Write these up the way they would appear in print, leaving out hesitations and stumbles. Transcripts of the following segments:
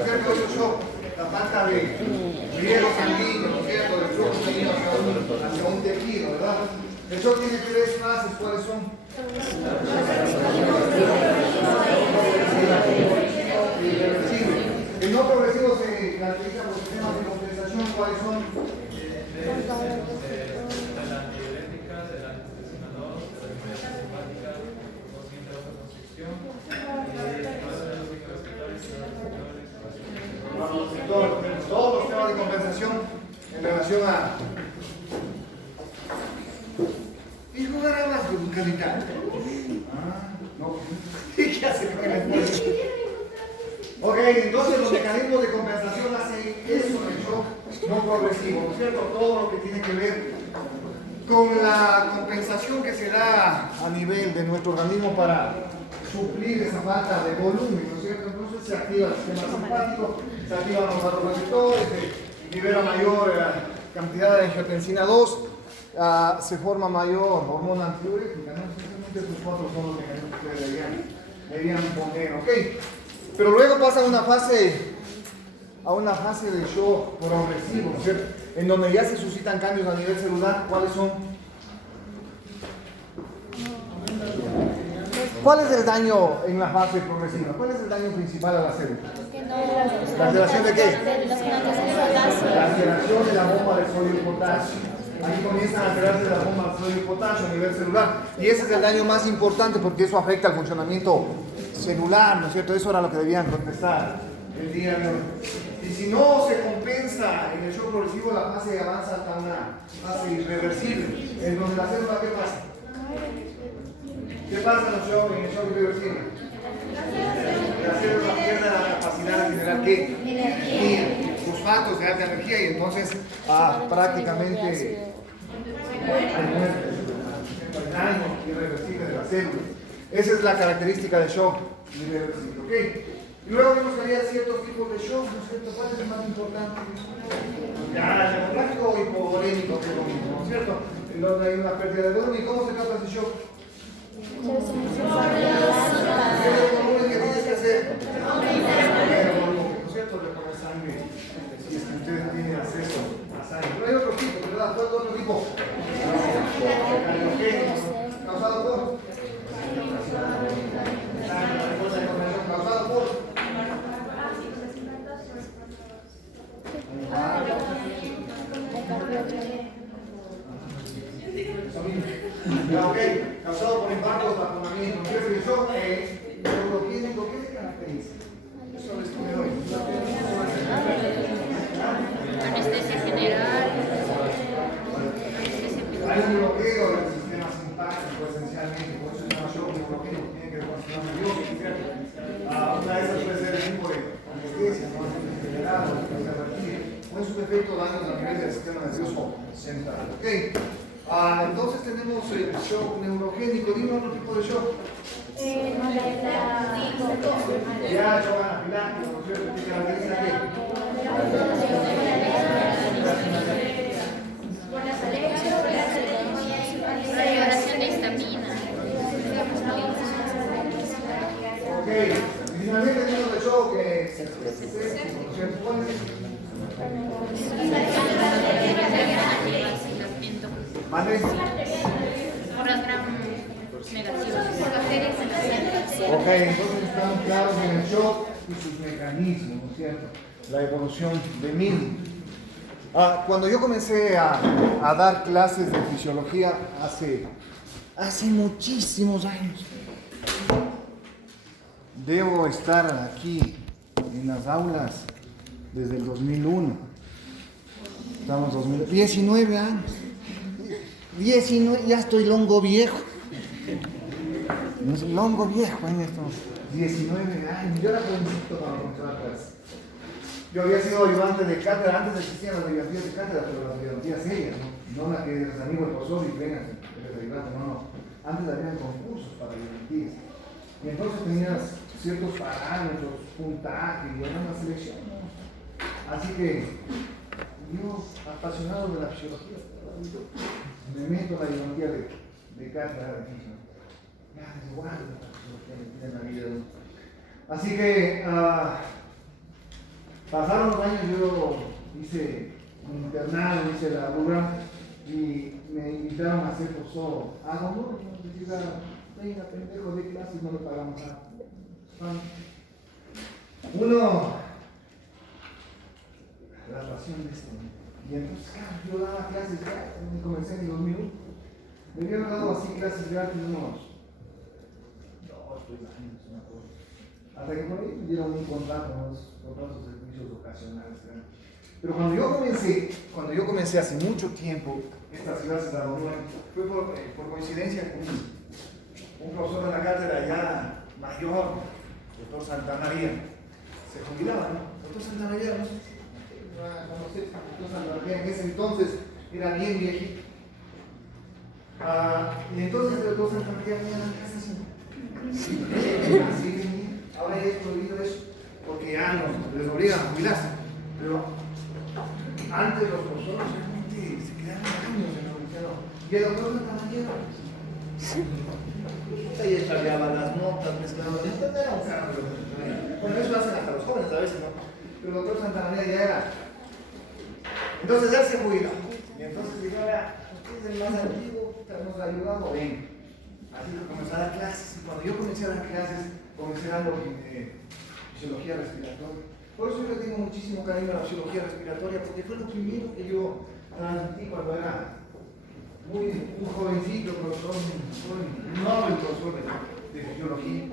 ¿no es cierto? Eso es shock, la falta de riego sanguíneo, ¿no es cierto? El flujo sanguíneo hacia un tejido, ¿verdad? El shock tiene tres fases, ¿cuáles son? El no progresivo se caracteriza por sistemas de compensación, ¿cuáles son? Todos los temas de compensación en relación a... ¿Y jugará más con un capital? No. ¿Qué hace con el esfuerzo? Ok, entonces los mecanismos de compensación hacen eso en el shock no progresivo, ¿no es cierto? Todo lo que tiene que ver con la compensación que se da a nivel de nuestro organismo para suplir esa falta de volumen, ¿no es cierto? Entonces se activa el sistema simpático, se activan los vasoreceptores, se libera mayor cantidad de angiotensina 2, se forma mayor hormona antidiurética, ¿no? Simplemente estos cuatro son los mecanismos que deberían poner, ¿ok? Pero luego pasa a una fase de shock progresivo, ¿no es cierto? En donde ya se suscitan cambios a nivel celular. ¿Cuáles son? ¿Cuál es el daño en la fase progresiva? ¿Cuál es el daño principal a la célula? ¿La alteración de qué? La alteración de la bomba de sodio y potasio. Ahí comienzan a alterarse la bomba de sodio y potasio a nivel celular. Y ese es el daño más importante porque eso afecta al funcionamiento celular, ¿no es cierto? Eso era lo que debían contestar el día de hoy. Y si no se compensa en el shock progresivo, la fase avanza hasta una fase irreversible, en donde la célula, ¿qué pasa? ¿Qué pasa en el shock irreversible? La célula pierde la capacidad de generar ¿qué? Energía, fosfatos de alta energía, y entonces prácticamente el daño irreversible de la célula. Esa es la característica de shock irreversible, ¿ok? Y luego vemos que había ciertos tipos de shock, ¿no es cierto? ¿Cuál es el más importante? Ya, hemorrágico o hipovolémico, que es lo mismo, ¿no es cierto? En donde hay una pérdida de volumen. ¿Y cómo se trata ese shock? ¿Qué es el volumen que tienes que hacer? ¿No es cierto? Reponer sangre, si es que ustedes no tienen acceso a sangre. Pero hay otro tipo, ¿verdad? ¿Cuál es otro tipo? ¿Causado por? Causado por ya, ok, causado por infarto o taponamiento. ¿Qué es el shock neurogénico? ¿Qué se caracteriza? Eso les pone hoy. Anestesia general. Hay un bloqueo del sistema simpático esencialmente, por eso se llama shock neurogénico, tiene que ver con el sistema nervioso, ¿cierto? Una de esas puede ser el tipo de anestesia, ¿no? General o preservativa, o en su defecto daños a nivel del sistema nervioso central, ¿ok? Entonces tenemos el shock neurogénico. Dime otro tipo de shock. Ya, shock anafiláctico, ¿no es cierto? ¿Qué caracteriza qué? Liberación de histamina. Ok, y finalmente tenemos el shock séptico, ¿no es cierto? ¿Cuál es? ¿Vale? Por las gram negativas. Ok, entonces estamos claros en el shock y sus mecanismos, ¿no es cierto? La evolución de mismo. Cuando yo comencé a dar clases de fisiología hace muchísimos años, debo estar aquí en las aulas desde el 2001. Estamos en 2019 años. 19, ya estoy longo viejo. Longo viejo en estos 19 años. Yo era jovencito cuando comencé a clase. Yo había sido ayudante de cátedra, antes existían las ayudantías de cátedra, pero las ayudantías serias, ¿no? La que les animo el profesor y vengan, eres ayudante, no. Antes habían concursos para ayudantías. Y entonces tenías ciertos parámetros, puntaje, y era una selección, ¿no? Así que yo, apasionado de la fisiología, me meto en la ayudantía de cátedra de física. Ya, es igual la fisiología en la vida. Así que Pasaron los años, yo hice un internado, hice la URA y me invitaron a ser profesor. No, decía, venga, pendejo de clases, no le pagamos nada. Uno, la pasión de esto. Y entonces, claro, yo daba clases, me comencé en el 2001. Me habían dado así clases gratis unos 2, 3 años, una cosa. Hasta que por ahí me dieron un contrato, unos contratos de servicios ocasionales. Pero cuando yo comencé hace mucho tiempo, estas clases de la UNAM, fue por coincidencia con un profesor de la cátedra ya mayor, doctor Santa María, se jubilaba, ¿no? Doctor Santa María, no sé si va a conocer, doctor Santa María en ese entonces era bien viejito. Y entonces el doctor Santa María venía a la casa así venía. Ahora ya es prohibido eso, porque ya les obligan a jubilarse. Pero antes los profesores realmente se quedaban años en la universidad. Y el doctor Santa María y echaba las notas, mezclaba. Entonces era un cambio. Bueno, eso lo hacen hasta los jóvenes a veces, ¿no? Pero el doctor Santa María ya era. Entonces él se jubiló. Y entonces dijo, ahora, usted es el más antiguo, nos ha ayudado, ven. Así que comencé a dar clases. Y cuando yo comencé a dar clases, comencé dando fisiología respiratoria. Por eso yo tengo muchísimo cariño a la fisiología respiratoria, porque fue lo primero que yo transmití cuando era un jovencito, profesor, un noble profesor de fisiología.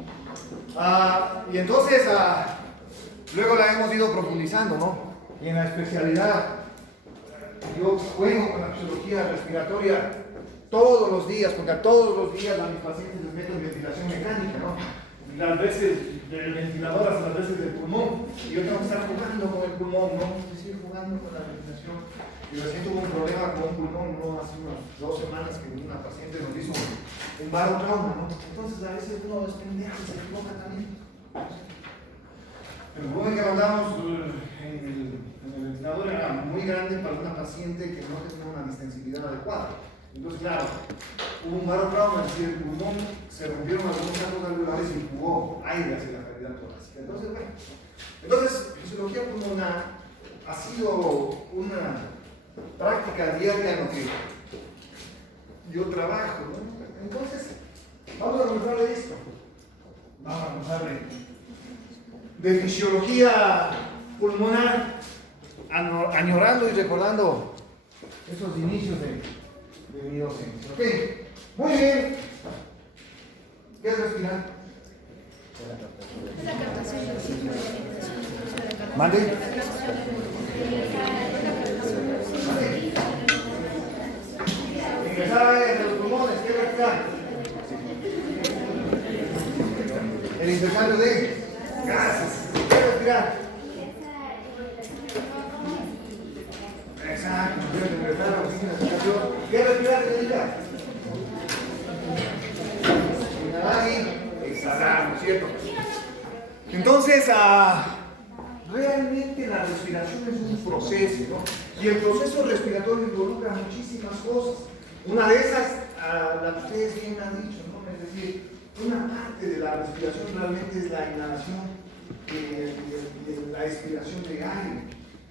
Y entonces, luego la hemos ido profundizando, ¿no? Y en la especialidad, yo juego con la fisiología respiratoria todos los días, porque a todos los días a mis pacientes les meto en ventilación mecánica, ¿no? Las veces del ventilador hasta las veces del pulmón. Y yo tengo que estar jugando con el pulmón, ¿no? Decir, jugando con la ventilación. Y recién tuve un problema con un pulmón, ¿no? Hace unas 2 semanas que una paciente nos hizo un barotrauma, ¿no? Entonces a veces uno es pendejo y se equivoca también. El volumen que mandamos en el ventilador era muy grande para una paciente que no tenía una distensibilidad adecuada. Entonces, claro, hubo un barotrauma, es decir, el pulmón se rompieron algunos campos alveolares y jugó aire hacia la cavidad torácica. Entonces, bueno, fisiología pulmonar ha sido una práctica diaria en lo que yo trabajo, ¿no? Entonces, vamos a comenzar de esto. Vamos a comenzar de fisiología pulmonar, añorando y recordando esos inicios de mi docencia. Ok, muy bien. ¿Qué es respirar? La captación del ciclo de alimentación. ¿Mande? Ingresar aire de los pulmones, ¿qué es respirar? El intercambio de gases. ¿Qué es respirar? Exacto, ingresar la oxígeno, ¿qué es respirar, señorita? Inhalar y exhalar, ¿no es cierto? Entonces, realmente la respiración es un proceso, ¿no? Y el proceso respiratorio involucra muchísimas cosas. Una de esas, la que ustedes bien han dicho, ¿no? Es decir, una parte de la respiración realmente es la inhalación y la expiración de aire,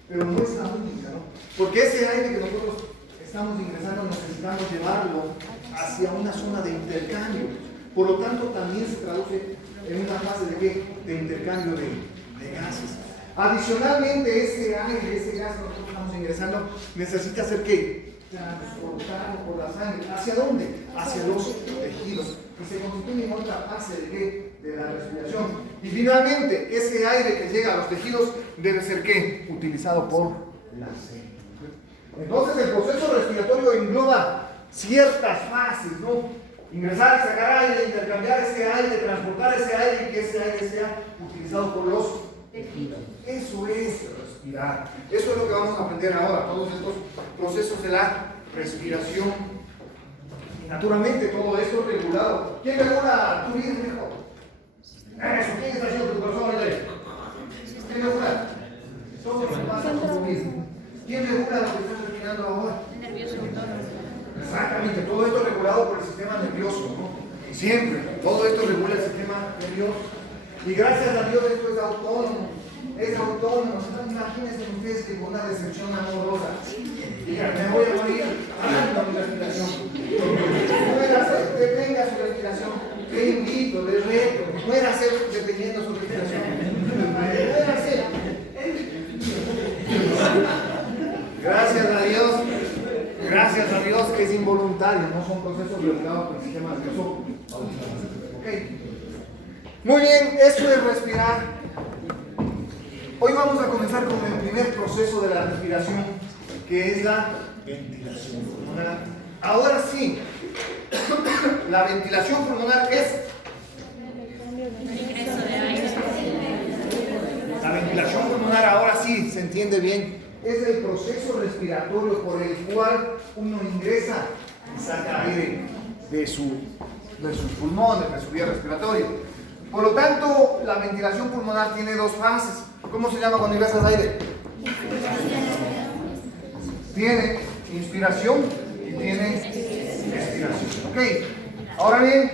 pero no es la única, ¿no? Porque ese aire que nosotros estamos ingresando necesitamos llevarlo hacia una zona de intercambio. Por lo tanto, también se traduce en una fase de ¿qué? De intercambio de gases. Adicionalmente, ese aire, ese gas que nosotros estamos ingresando, necesita ser ¿qué? Transportado por la sangre. ¿Hacia dónde? Hacia los tejidos. Y se constituye en otra fase de ¿qué? De la respiración. Y finalmente, ese aire que llega a los tejidos debe ser ¿qué? Utilizado por la sangre. Entonces, el proceso respiratorio engloba ciertas fases, ¿no? Ingresar y sacar aire, intercambiar ese aire, transportar ese aire y que ese aire sea utilizado por los tejidos. Eso es respirar. Eso es lo que vamos a aprender ahora, todos estos procesos de la respiración. Y naturalmente todo esto es regulado. ¿Quién regula tu vida, hijo? Eso, ¿quién está haciendo tu corazón? ¿Quién regula? Todo se pasa por lo mismo. ¿Quién regula lo que estás respirando ahora? El nervioso autónomo. Exactamente, todo esto es regulado por el sistema nervioso, ¿no? Siempre, todo esto regula el sistema nervioso. Y gracias a Dios esto es autónomo. Es autónomo. autónomos. Imagínense ustedes que con una decepción amorosa digan, me voy a morir, parando mi respiración. Muérase, detenga su respiración. Le invito, le reto, muérase deteniendo su respiración. Muérase. Gracias a Dios que es involuntario, no son procesos regulados por el sistema nervioso. Okay. Muy bien, esto es respirar. Hoy vamos a comenzar con el primer proceso de la respiración, que es la ventilación pulmonar. Ahora sí, la ventilación pulmonar es... La ventilación pulmonar, ahora sí, se entiende bien, es el proceso respiratorio por el cual uno ingresa y saca aire de sus pulmones, de su vía respiratoria. Por lo tanto, la ventilación pulmonar tiene dos fases. ¿Cómo se llama cuando ingresas aire? Tiene inspiración y tiene expiración. Ok, ahora bien,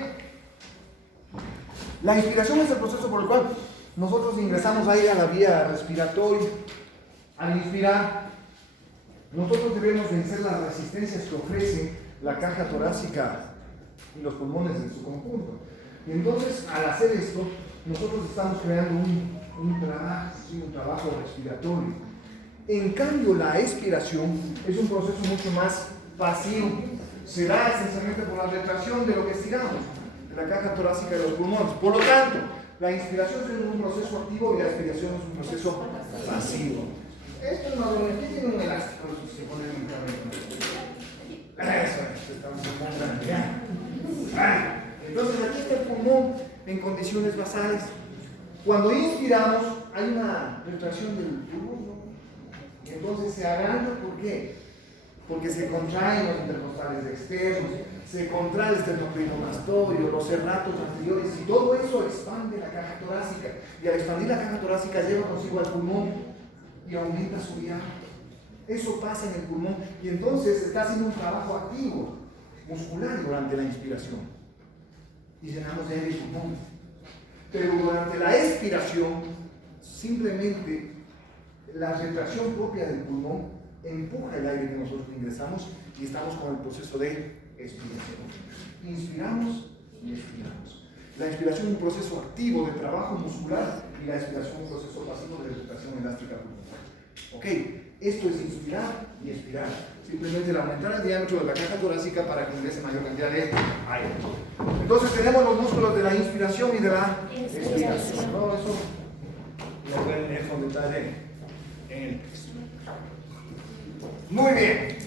la inspiración es el proceso por el cual nosotros ingresamos aire a la vía respiratoria. Al inspirar, nosotros debemos vencer las resistencias que ofrece la caja torácica y los pulmones en su conjunto. Y entonces, al hacer esto, nosotros estamos creando un trabajo respiratorio. En cambio, la expiración es un proceso mucho más pasivo. Se da esencialmente por la retracción de lo que estiramos, de la caja torácica y de los pulmones. Por lo tanto, la inspiración es un proceso activo y la expiración es un proceso pasivo. Esto es más o menos, aquí tiene un elástico que se pone en el cabello. Eso, estamos en ya. Entonces aquí está el pulmón en condiciones basales. Cuando inspiramos hay una retracción del pulmón, ¿no? Y entonces se agranda, ¿por qué? Porque se contraen los intercostales externos, se contrae el esternocleidomastoideo, los serratos anteriores, y todo eso expande la caja torácica. Y al expandir la caja torácica lleva consigo al pulmón y aumenta su diámetro. Eso pasa en el pulmón y entonces está haciendo un trabajo activo muscular durante la inspiración y llenamos de aire el pulmón. Pero durante la expiración, simplemente la retracción propia del pulmón empuja el aire que nosotros ingresamos y estamos con el proceso de expiración. Inspiramos y expiramos. La inspiración es un proceso activo de trabajo muscular y la expiración es un proceso pasivo de retracción elástica pulmonar. Ok, esto es inspirar y expirar. Simplemente el aumentar el diámetro de la caja torácica para que ingrese mayor cantidad de aire. Entonces tenemos los músculos de la inspiración y de la expiración. No, eso lo pueden leer con detalle en el texto. Muy bien.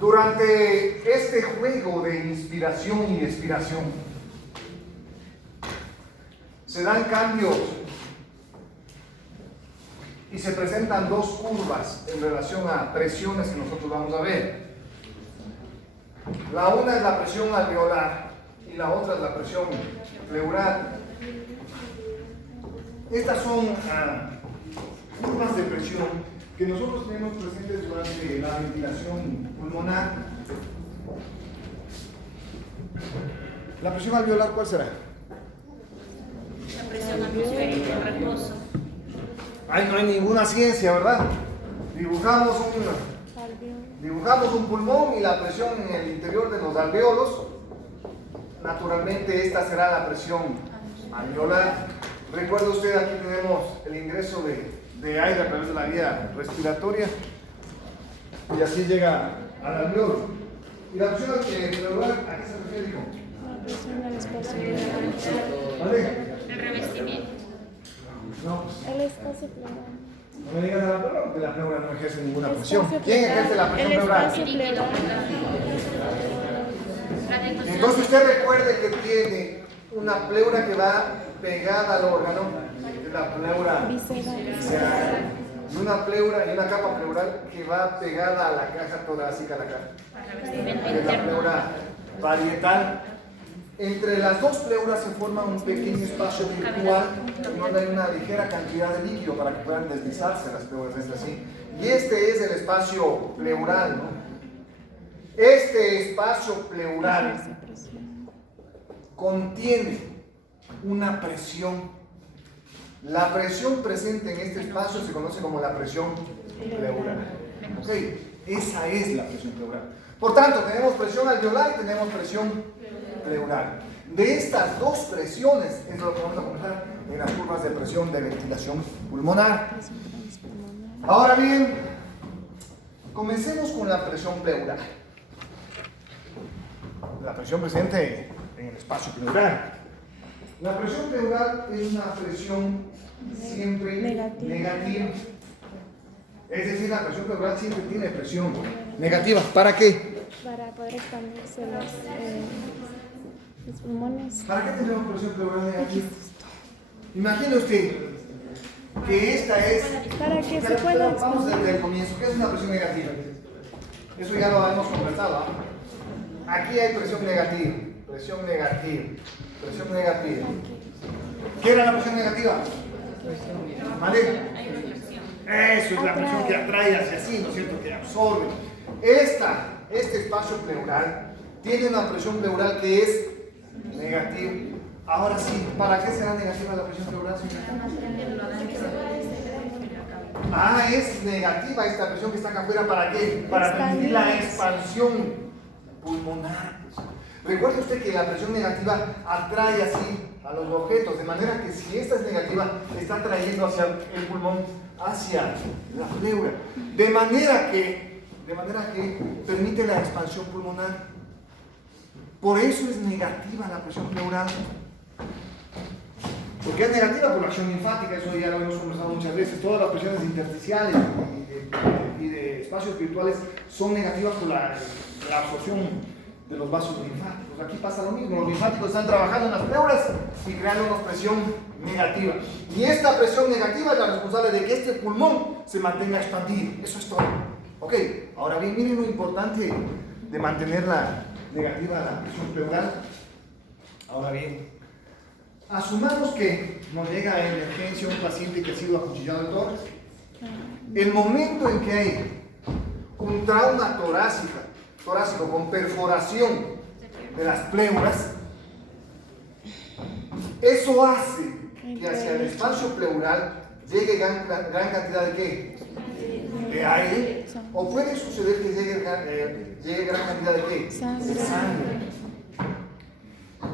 Durante este juego de inspiración y expiración se dan cambios y se presentan dos curvas en relación a presiones que nosotros vamos a ver. La una es la presión alveolar y la otra es la presión pleural. Estas son curvas de presión que nosotros tenemos presentes durante la ventilación pulmonar. ¿La presión alveolar cuál será? La presión atmosférica en reposo. Ahí no hay ninguna ciencia, ¿verdad? Dibujamos un pulmón y la presión en el interior de los alvéolos. Naturalmente esta será la presión alveolar. Recuerda usted, aquí tenemos el ingreso de aire a través de la vía respiratoria y así llega al alveolo. ¿Y la presión alveolar a qué se refiere, hijo? La presión del espacio pleural. ¿Vale? El revestimiento. No. El espacio pleural. No me digas a la pleura porque la pleura no ejerce ninguna presión. ¿Quién ejerce la presión pleural? El espacio pleural. Entonces usted recuerde que tiene una pleura que va pegada al órgano, que es la pleura visceral, y una pleura y una capa pleural que va pegada a la caja torácica, que es la pleura parietal. Entre las dos pleuras se forma un pequeño espacio virtual donde hay una ligera cantidad de líquido para que puedan deslizarse las pleuras, es así. Y este es el espacio pleural, ¿no? Este espacio pleural contiene una presión La presión presente en este espacio se conoce como la presión pleural. ¿Ok? Esa es la presión pleural. Por tanto, tenemos presión alveolar y tenemos presión pleural. De estas dos presiones es lo que vamos a conversar en las curvas de presión de ventilación pulmonar. Ahora bien, comencemos con la presión pleural. La presión presente en el espacio pleural. La presión pleural es una presión siempre negativa. Es decir, la presión pleural siempre tiene presión negativa. ¿Para qué? Para poder expandirse los pulmones. ¿Para qué tenemos presión pleural negativa? Imagine usted que esta es... Para que se pueda Vamos expandir. desde el comienzo. ¿Qué es una presión negativa? Eso ya lo hemos conversado. Aquí hay presión negativa, presión negativa, presión negativa. ¿Qué era la presión negativa? ¿Vale? Eso es la presión que atrae hacia sí, ¿no es cierto? Que absorbe. Este espacio pleural tiene una presión pleural que es negativa. Ahora sí, ¿para qué será negativa la presión pleural? Es negativa esta presión que está acá afuera. ¿Para qué? Para permitir la expansión pulmonar. Recuerde usted que la presión negativa atrae así a los objetos, de manera que si esta es negativa, está trayendo hacia el pulmón, hacia la pleura, de manera que permite la expansión pulmonar. Por eso es negativa la presión pleural. ¿Por qué es negativa? Por la acción linfática, eso ya lo hemos conversado muchas veces. Todas las presiones intersticiales y de espacios virtuales son negativas por la absorción de los vasos linfáticos. Aquí pasa lo mismo, los linfáticos están trabajando en las pleuras y creando una presión negativa. Y esta presión negativa es la responsable de que este pulmón se mantenga expandido. Eso es todo. Ok, ahora bien, miren lo importante de mantener la negativa la presión pleural. Ahora bien, asumamos que nos llega a emergencia un paciente que ha sido acuchillado de tórax. El momento en que hay un trauma torácico con perforación de las pleuras, eso hace que hacia el espacio pleural llegue gran cantidad de ¿qué? De aire, o puede suceder que llegue gran cantidad de ¿qué? De sangre.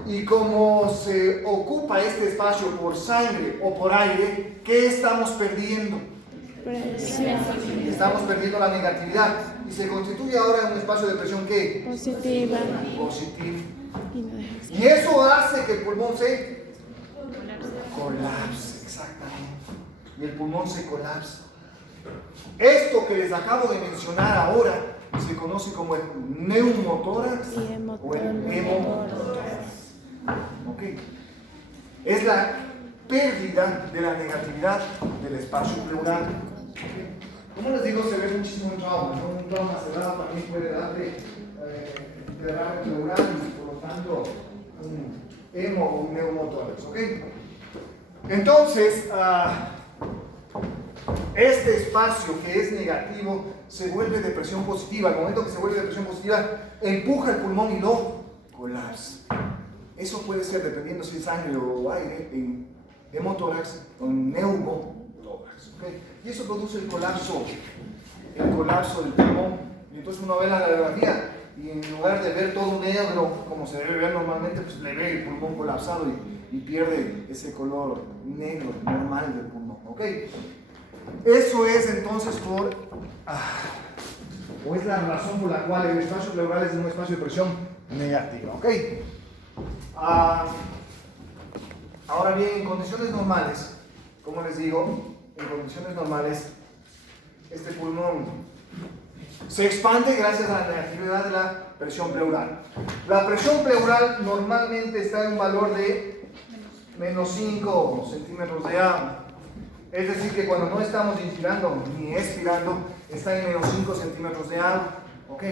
Y como se ocupa este espacio por sangre o por aire, ¿qué estamos perdiendo? Presión. Estamos perdiendo la negatividad y se constituye ahora un espacio de presión ¿qué? Positiva. Positivo. Y no deja expandir. Y eso hace que el pulmón se colapse, exactamente. Y el pulmón se colapsa. Esto que les acabo de mencionar ahora se conoce como el neumotórax o el hemotórax. ¿Ok? Es la pérdida de la negatividad del espacio pleural. Como les digo, se ve muchísimo en trauma, ¿no? Un trauma cerrado también puede darle derrame pleural y por lo tanto un hemo o un neumotórax. ¿Ok? Entonces, este espacio que es negativo se vuelve de presión positiva. Al momento que se vuelve de presión positiva, empuja el pulmón y lo colapsa. Eso puede ser, dependiendo si es sangre o aire, en hemotórax o en neumotórax. ¿Okay? Y eso produce el colapso del pulmón. Y entonces uno ve la radiografía y en lugar de ver todo negro, como se debe ver normalmente, pues le ve el pulmón colapsado y pierde ese color negro normal del pulmón. ¿Okay? Eso es entonces o es la razón por la cual el espacio pleural es un espacio de presión negativa. ¿Ok? Ahora bien, en condiciones normales, como les digo, en condiciones normales, este pulmón se expande gracias a la negatividad de la presión pleural. La presión pleural normalmente está en un valor de menos 5 centímetros de agua. Es decir, que cuando no estamos inspirando ni expirando, está en menos 5 centímetros de agua. ¿Ok?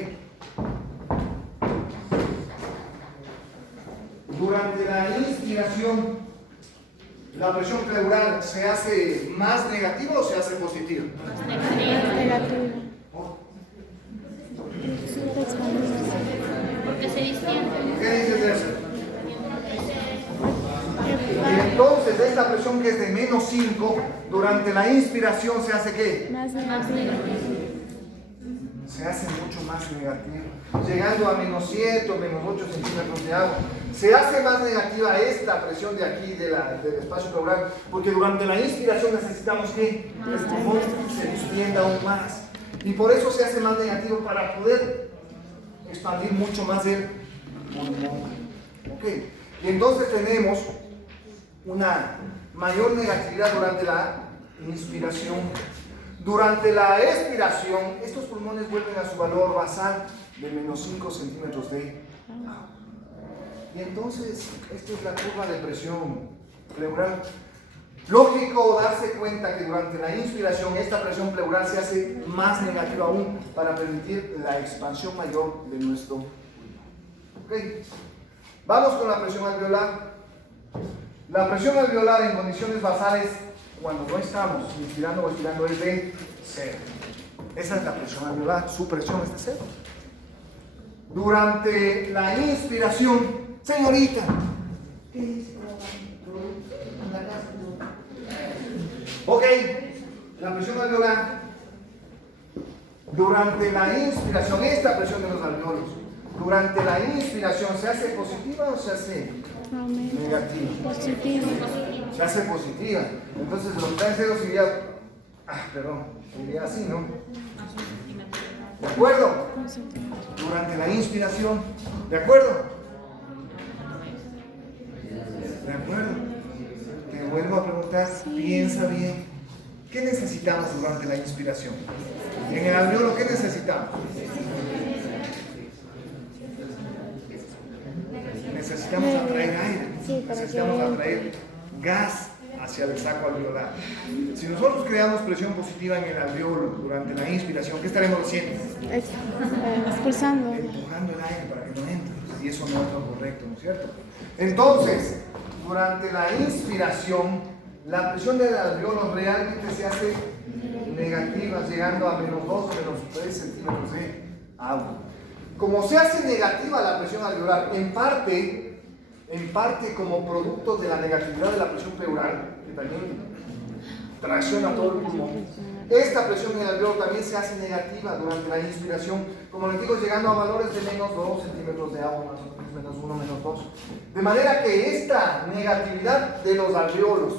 Durante la inspiración, ¿la presión pleural se hace más negativa o se hace positiva? Negativa. Porque se distiende. ¿Qué dices de eso? Y entonces, entonces esta presión que es de menos 5, durante la inspiración se hace ¿qué? Más negativo. Se hace mucho más negativo, llegando a menos 7 o menos 8 centímetros de agua. Se hace más negativa esta presión de aquí, del espacio pleural, porque durante la inspiración necesitamos que el pulmón se extienda aún más. Y por eso se hace más negativo, para poder expandir mucho más el pulmón. ¿Ok? Y entonces tenemos una mayor negatividad durante la inspiración. Durante la expiración, estos pulmones vuelven a su valor basal de menos 5 centímetros de agua. Y entonces, esta es la curva de presión pleural. Lógico darse cuenta que durante la inspiración esta presión pleural se hace más negativa aún, para permitir la expansión mayor de nuestro pulmón. ¿Okay? Vamos con la presión alveolar. La presión alveolar en condiciones basales, cuando no estamos inspirando o expirando, es de 0. Esa es la presión alveolar, su presión es de 0. Durante la inspiración, señorita, ¿qué dice? Ok, la presión alveolar, durante la inspiración, esta presión de los alveolos, durante la inspiración, ¿se hace positiva o se hace negativa? Positivo. Se hace positiva. Entonces los está en 0 sería, sería así, ¿no? ¿De acuerdo? Durante la inspiración, ¿de acuerdo? ¿De acuerdo? Te vuelvo a preguntar, piensa bien. ¿Qué necesitamos durante la inspiración? En el alveolo, ¿qué necesitamos? Necesitamos atraer aire, necesitamos atraer gas hacia el saco alveolar. Si nosotros creamos presión positiva en el alveolo durante la inspiración, ¿qué estaremos haciendo? Expulsando. Empujando el aire para que no entre. Y eso no es lo correcto, ¿no es cierto? Entonces, durante la inspiración, la presión del alveolo realmente se hace negativa, llegando a menos 2 o menos 3 centímetros de agua. Como se hace negativa la presión alveolar, en parte como producto de la negatividad de la presión pleural, que también tracciona todo el pulmón, esta presión en el alveolo también se hace negativa durante la inspiración, como les digo, llegando a valores de menos 2 centímetros de agua, más o menos, menos 1, menos 2. De manera que esta negatividad de los alveolos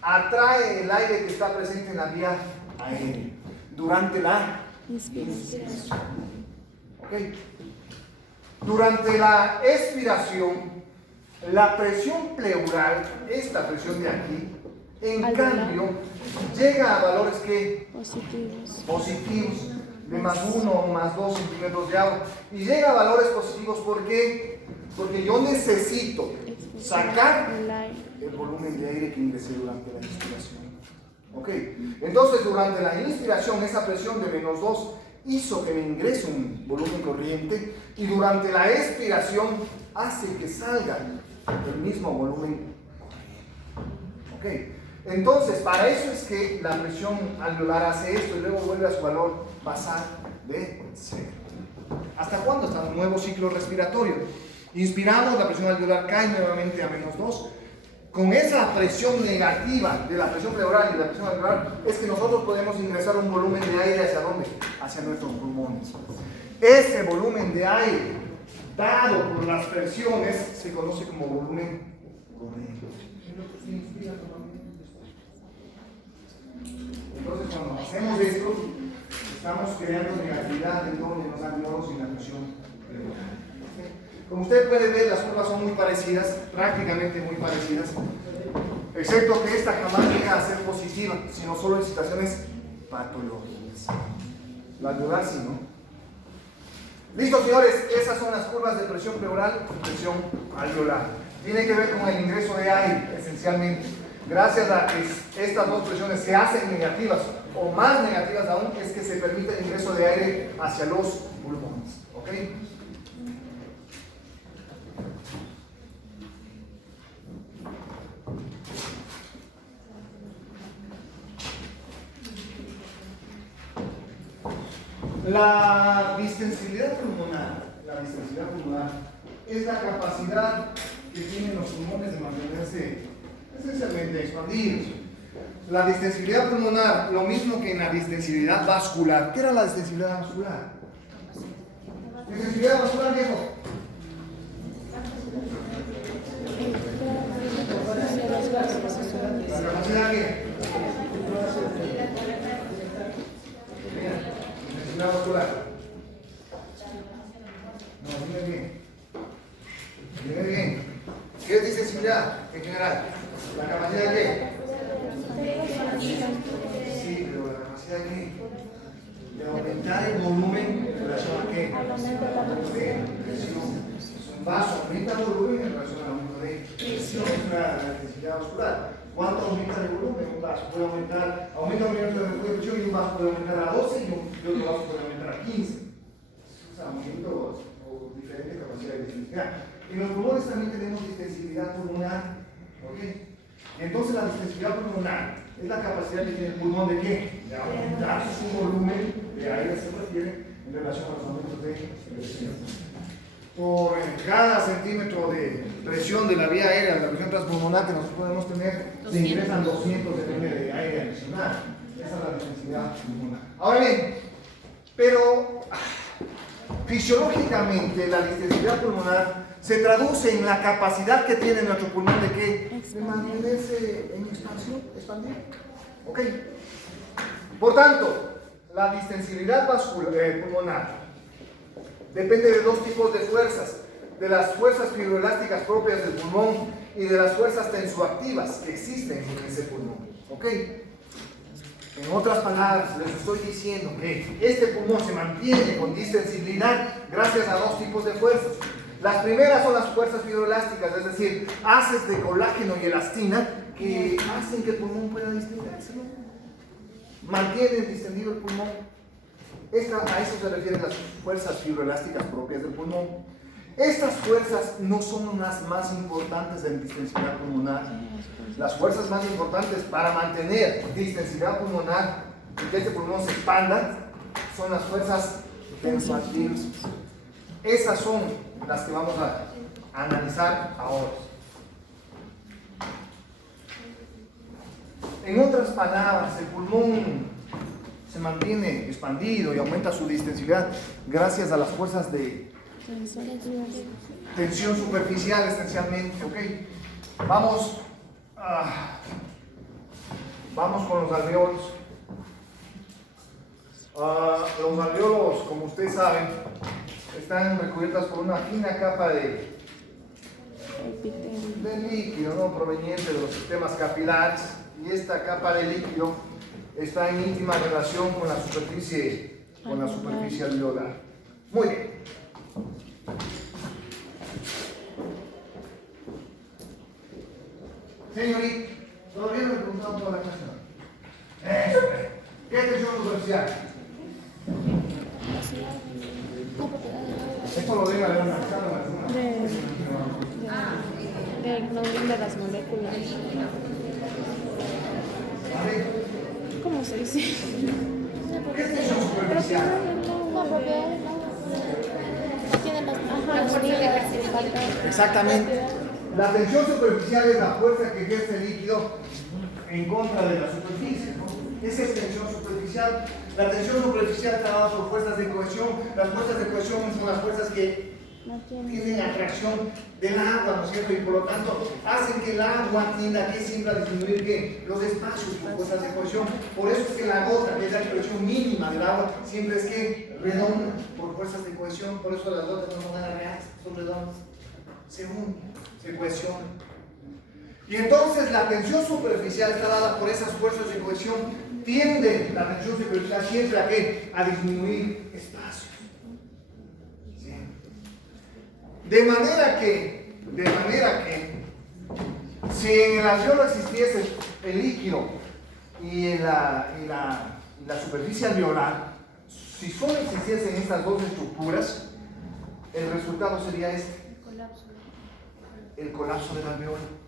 atrae el aire que está presente en la vía aérea durante la inspiración. ¿Okay? Durante la expiración, la presión pleural, esta presión de aquí, en cambio, llega a valores que positivos, de más 1 o más 2 centímetros de agua. Y llega a valores positivos, ¿por qué? Porque yo necesito sacar el volumen de aire que ingresé durante la inspiración. ¿Ok? Entonces, durante la inspiración, esa presión de menos 2 hizo que me ingrese un volumen corriente, y durante la expiración hace que salga el mismo volumen corriente. ¿Ok? Entonces, para eso es que la presión alveolar hace esto y luego vuelve a su valor basal de 0. ¿Hasta cuándo? Hasta un nuevo ciclo respiratorio. Inspiramos, la presión alveolar cae nuevamente a menos 2. Con esa presión negativa de la presión pleural y de la presión alveolar es que nosotros podemos ingresar un volumen de aire ¿hacia dónde? Hacia nuestros pulmones. Ese volumen de aire dado por las presiones se conoce como volumen corriente. Entonces, cuando hacemos esto, estamos creando negatividad en todos los alveolos y la presión pleural. Como usted puede ver, las curvas son muy parecidas, prácticamente muy parecidas, excepto que esta jamás llega a ser positiva, sino solo en situaciones patológicas. La alveolar sí, ¿no? Listo, señores, esas son las curvas de presión pleural y presión alveolar. Tiene que ver con el ingreso de aire, esencialmente. Gracias a que estas dos presiones se hacen negativas o más negativas aún, es que se permite el ingreso de aire hacia los pulmones. ¿Ok? La distensibilidad pulmonar es la capacidad que tienen los pulmones de mantenerse esencialmente expandidos. La distensibilidad pulmonar, lo mismo que en la distensibilidad vascular. ¿Qué era la distensibilidad vascular? Distensibilidad vascular, viejo. La capacidad que distensibilidad vascular. No, dime bien. Dime bien. ¿Qué es distensibilidad en general? ¿La capacidad de qué? Sí, pero la capacidad de qué? De aumentar el volumen en relación a qué? Presión. Un vaso aumenta el volumen en relación al aumento de presión. Es la distensibilidad vascular. ¿Cuánto aumenta el volumen? Un vaso puede aumentar, aumenta el volumen de presión y un vaso puede aumentar a 12 y otro vaso puede aumentar a 15. Es un aumento o diferente capacidad de distensibilidad. En los pulmones también tenemos distensibilidad pulmonar. ¿Ok? Entonces la distensibilidad pulmonar es la capacidad que tiene el pulmón de qué? De aumentar su volumen de aire, se refiere en relación a los aumentos de presión. Por cada centímetro de presión de la vía aérea, la presión transpulmonar que nosotros podemos tener, se ingresan 200 de aire adicional. Esa es la distensibilidad pulmonar. Ahora bien, pero fisiológicamente la distensibilidad pulmonar se traduce en la capacidad que tiene nuestro pulmón de qué? De mantenerse en expansión, expandir. ¿Ok? Por tanto, la distensibilidad pulmonar depende de dos tipos de fuerzas: de las fuerzas fibroelásticas propias del pulmón y de las fuerzas tensoactivas que existen en ese pulmón. ¿Ok? En otras palabras, les estoy diciendo que este pulmón se mantiene con distensibilidad gracias a dos tipos de fuerzas. Las primeras son las fuerzas fibroelásticas, es decir, haces de colágeno y elastina que hacen que el pulmón pueda distenderse, ¿no? Mantienen distendido el pulmón. A eso se refieren las fuerzas fibroelásticas propias del pulmón. Estas fuerzas no son las más importantes en distensibilidad pulmonar. Las fuerzas más importantes para mantener distensibilidad pulmonar y que este pulmón se expanda son las fuerzas tensoactivas. Esas son las que vamos a analizar ahora. En otras palabras, el pulmón se mantiene expandido y aumenta su distensibilidad gracias a las fuerzas de tensión superficial esencialmente. ¿Ok? Vamos con los alveolos. Los alveolos, como ustedes saben, están recubiertas por una fina capa de líquido, ¿no? Proveniente de los sistemas capilares, y esta capa de líquido está en íntima relación con la superficie alveolar. Muy bien. Señorita, todavía no he preguntado toda la clase. Eso. ¿Qué es tensión superficial? Esto lo debe haber analizado en alguna. Del orden de las moléculas. ¿Vale? ¿Cómo se dice? ¿Qué es tensión superficial? No, porque no tienen las medidas. Exactamente. La tensión superficial es la fuerza que ejerce el líquido en contra de la superficie, ¿no? Esa es tensión superficial. La tensión superficial está dada por fuerzas de cohesión. Las fuerzas de cohesión son las fuerzas que tienen atracción del agua, ¿no es cierto? Y por lo tanto hacen que el agua tienda que siempre a disminuir ¿qué? Los espacios por fuerzas de cohesión. Por eso es que la gota, que es la expresión mínima del agua, siempre es que redonda por fuerzas de cohesión. Por eso las gotas no son reales, son redondas. Se unen, se cohesionan. Y entonces la tensión superficial está dada por esas fuerzas de cohesión. Tiende la tensión superficial siempre a ¿qué? A disminuir espacios. ¿Sí? De manera que si en el alveolo existiese el líquido y en la superficie alveolar, si solo existiesen estas dos estructuras, el resultado sería este: el colapso del alveolo.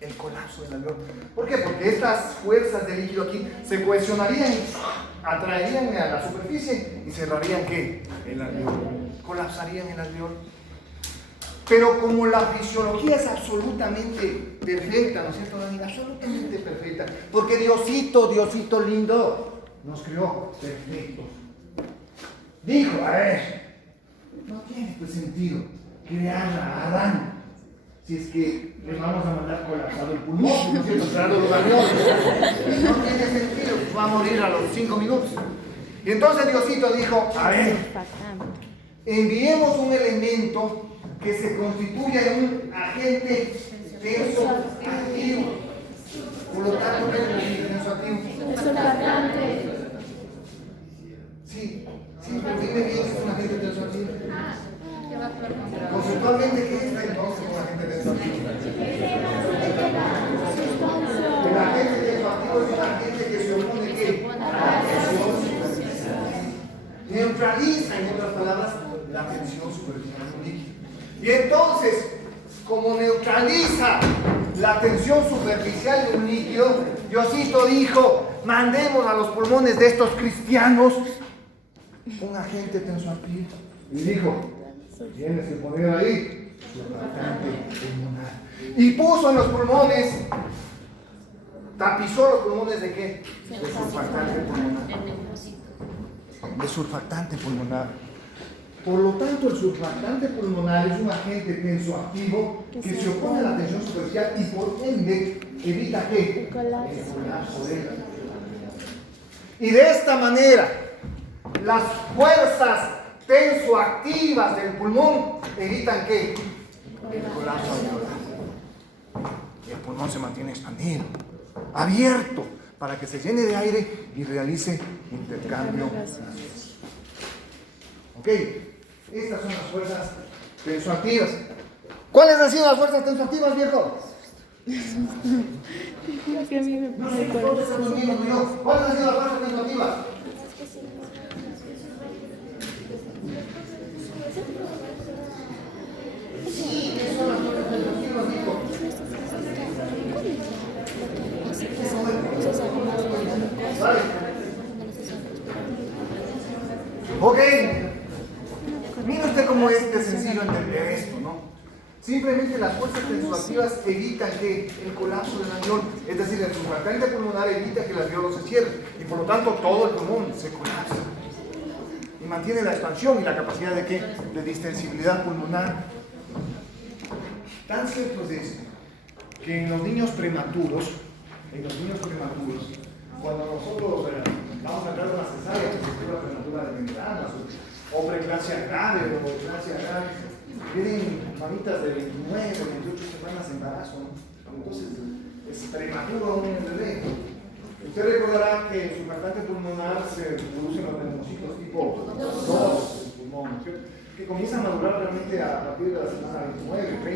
El colapso del alveolo. ¿Por qué? Porque estas fuerzas de líquido aquí se cohesionarían, atraerían a la superficie y cerrarían ¿qué? El alveolo. Colapsarían el alveolo. Pero como la fisiología es absolutamente perfecta, ¿no es cierto, Dani? Absolutamente perfecta. Porque Diosito lindo, nos creó perfectos. Dijo, a ver, no tiene pues sentido crear a Adán si es que le vamos a mandar colapsado el pulmón, ¿no es cierto? Cerrando los aviones. No tiene sentido, pues va a morir a los 5 minutos. Y entonces Diosito dijo, a ver, enviemos un elemento que se constituya en un agente tenso activo. Por lo tanto, ¿qué es un agente tenso activo? Sí, pero dime bien qué es un agente tenso activo. Conceptualmente, ¿qué es entonces un agente tenso activo? El agente tenso activo es un agente que se opone ¿qué? A la tensión superficial. Neutraliza, en otras palabras, la tensión superficial de un líquido. Y entonces, como neutraliza la tensión superficial de un líquido, Diosito dijo, mandemos a los pulmones de estos cristianos un agente tensoactivo. Y dijo, tienes que poner ahí surfactante pulmonar. Y puso en los pulmones, tapizó los pulmones ¿de qué? De surfactante pulmonar. De surfactante pulmonar. Por lo tanto, el surfactante pulmonar es un agente tensoactivo que se opone a la tensión superficial y por ende evita ¿qué? El colapso de la arteria. Y de esta manera, las fuerzas tensoactivas del pulmón evitan ¿qué? El colapso alveolar. Y el pulmón se mantiene expandido, abierto, para que se llene de aire y realice intercambio gaseoso. ¿Ok? Estas son las fuerzas tensoactivas. ¿Cuáles han sido las fuerzas tensoactivas, viejo? No sé si todos están durmiendo como yo. ¿Cuáles han sido las fuerzas tensoactivas? Sí, ¿qué son las fuerzas tensoactivas, viejo? Vale. Ok. Mira usted cómo es de sencillo entender esto, ¿no? Simplemente las fuerzas tensoactivas evitan que el colapso del alveolo, es decir, el surfactante pulmonar evita que el alveolo se cierre y por lo tanto todo el pulmón se colapsa y mantiene la expansión y la capacidad de ¿qué? De distensibilidad pulmonar. Tan cierto es esto que en los niños prematuros, cuando nosotros vamos a entrar a una cesárea, por prematura de membranas o preeclampsia grave o preeclampsia grave, tienen mamitas de 29 o 28 semanas de embarazo, ¿no? Entonces es prematuro un bebé. Usted recordará que el surfactante pulmonar se produce en los neumocitos tipo 2 del pulmón, ¿cierto? Que comienza a madurar realmente a partir de la semana 29, 30.